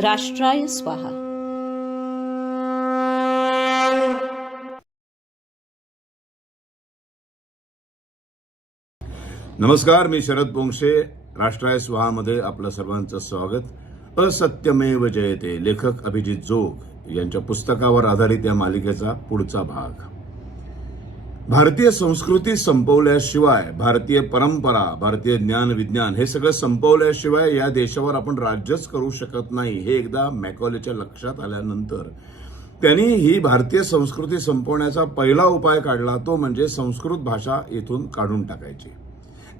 राष्ट्राय स्वाहा. नमस्कार मी शरद पोंक्षे राष्ट्राय स्वाहामध्ये आपलं सर्वांचं स्वागत. असत्यमेव जयते लेखक अभिजित जोग यांच्या पुस्तकावर आधारित या मालिकेचा पुढचा भाग. भारतीय संस्कृती संपवल्याशिवाय भारतीय परंपरा भारतीय ज्ञान विज्ञान हे सगळं संपवल्याशिवाय या देशावर आपण राज्यच करू शकत नाही हे एकदा मॅकॉलेच्या लक्षात आल्यानंतर. त्यांनी ही भारतीय संस्कृती संपवण्याचा पहिला उपाय काढला तो म्हणजे संस्कृत भाषा येथून काढून टाकायची.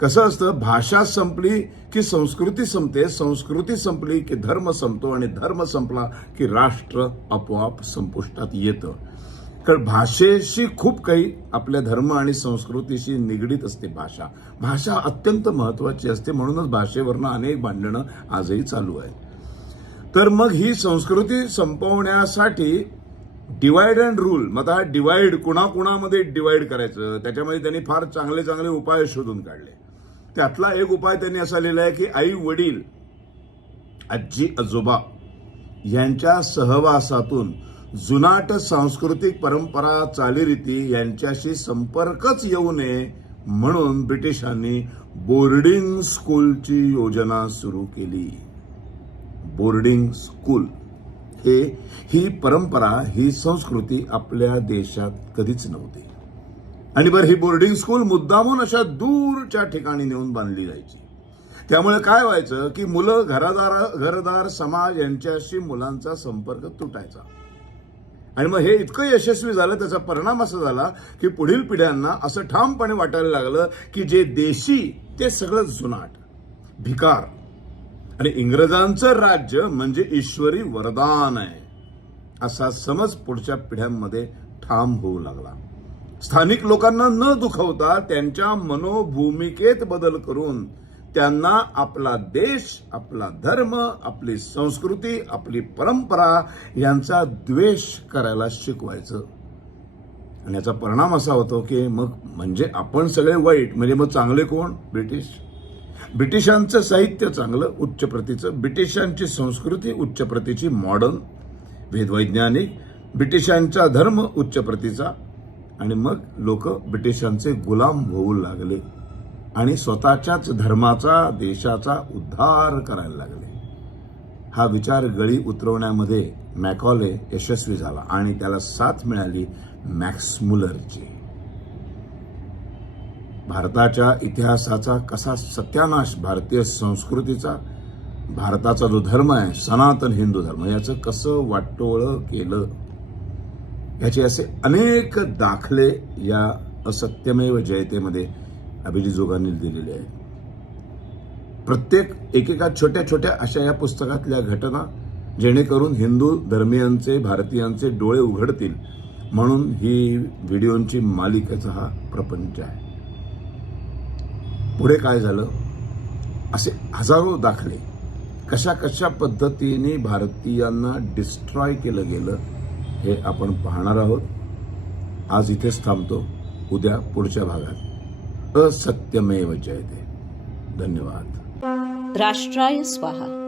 कसं असतं? भाषा संपली की संस्कृती संपते संस्कृती संपली की धर्म संपतो आणि धर्म संपला की राष्ट्र आपोआप संपुष्टात येतं. कारण भाषेशी खूप काही आपल्या धर्म आणि संस्कृतीशी निगडीत असते भाषा. भाषा अत्यंत महत्वाची असते म्हणूनच भाषेवरनं अनेक भांडणं आजही चालू आहेत. तर मग ही संस्कृती संपवण्यासाठी डिवाइड अँड रूल मग आता डिवाइड कुणाकुणामध्ये डिवाइड करायचं? त्याच्यामध्ये त्यांनी फार चांगले चांगले उपाय शोधून काढले. त्यातला एक उपाय त्यांनी असा लिहिला आहे की आई वडील आजी आजोबा यांच्या सहवासातून जुनाट सांस्कृतिक परंपरा चालीरीती यांच्याशी संपर्कच येऊ नये म्हणून ब्रिटिशांनी बोर्डिंग स्कूलची योजना सुरू केली. बोर्डिंग स्कूल हे ही परंपरा ही संस्कृती आपल्या देशात कधीच नव्हती. आणि बरं ही बोर्डिंग स्कूल मुद्दामून अशा दूरच्या ठिकाणी नेऊन बांधली जायची. त्यामुळे काय व्हायचं की मुलं घरादार घरदार समाज यांच्याशी मुलांचा संपर्क तुटायचा. आणि मग हे इतकं यशस्वी झालं त्याचा परिणाम असा झाला की पुढील पिढ्यांना असं ठामपणे वाटायला लागलं की जे देशी ते सगळं जुनाट भिकार. आणि इंग्रजांचं राज्य म्हणजे ईश्वरी वरदान आहे. असा समज पुढच्या पिढ्यांमध्ये ठाम होऊ लागला. स्थानिक लोकांना न दुखवता त्यांच्या मनोभूमिकेत बदल करून त्यांना आपला देश आपला धर्म आपली संस्कृती आपली परंपरा यांचा द्वेष करायला शिकवायचं. आणि याचा परिणाम असा होतो की मग म्हणजे आपण सगळे वाईट म्हणजे मग चांगले कोण? ब्रिटिश. ब्रिटिशांचं साहित्य चांगलं उच्च प्रतीचं. ब्रिटिशांची संस्कृती उच्च प्रतीची मॉडर्न वेदवैज्ञानिक. ब्रिटिशांचा धर्म उच्च प्रतीचा. आणि मग लोक ब्रिटिशांचे गुलाम होऊ लागले. आणि स्वतःच्याच धर्माचा देशाचा उद्धार करायला लागले. हा विचार गळी उतरवण्यामध्ये मॅकॉले यशस्वी झाला आणि त्याला साथ मिळाली मॅक्समुलरची भारताच्या इतिहासाचा कसा सत्यानाश भारतीय संस्कृतीचा? भारताचा जो धर्म आहे सनातन हिंदू धर्म याचं कसं वाटोळं केलं? याचे असे अनेक दाखले या असत्यमेव जयतेमध्ये अभिजित जोगांनी दिलेले आहे. प्रत्येक एकेका छोट्या छोट्या अशा या पुस्तकातल्या घटना जेणेकरून हिंदू धर्मियांचे भारतीयांचे डोळे उघडतील म्हणून ही व्हिडिओंची मालिकेचा हा प्रपंच आहे. पुढे काय झालं? असे हजारो दाखले. कशा कशा पद्धतीने भारतीयांना डिस्ट्रॉय केलं गेलं हे आपण पाहणार आहोत. आज इथेच थांबतो. उद्या पुढच्या भागात. असत्यमेव जयते. धन्यवाद. राष्ट्राय स्वाहा.